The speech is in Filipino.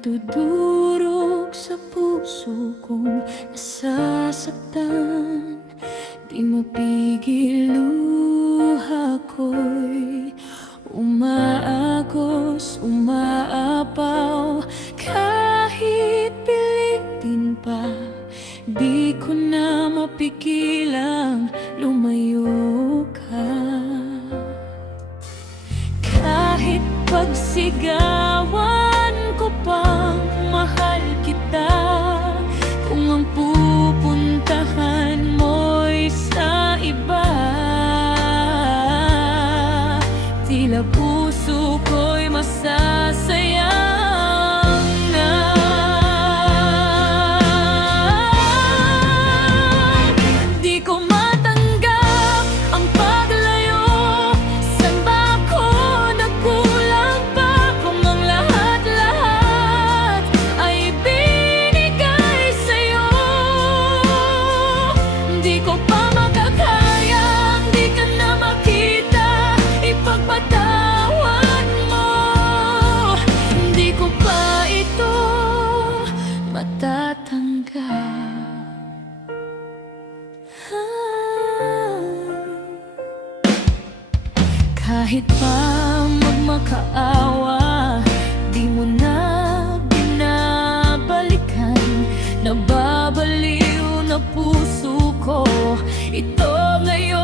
nagdudurog sa puso kong nasasaktan. Di mapigil luha ko'y umaagos, umaapaw. Kahit pilitin pa, di ko na mapigilang lumayo ka. Kahit pagsigawan ko pang mahal kita, kung ang pupuntahan mo'y sa iba, tila puso ko'y masasayang na. Di ko matanggap ang paglayo. San ba ako nagkulang pa kung ang lahat-lahat ay binigay sa'yo? Di ko pa makakayang di ka na makita, ipagpatawad mo. Di ko pa ito matatanggap. Kahit pa magmakaawa, di mo na binabalikan. Nababaliw na puso ko, ito ngayon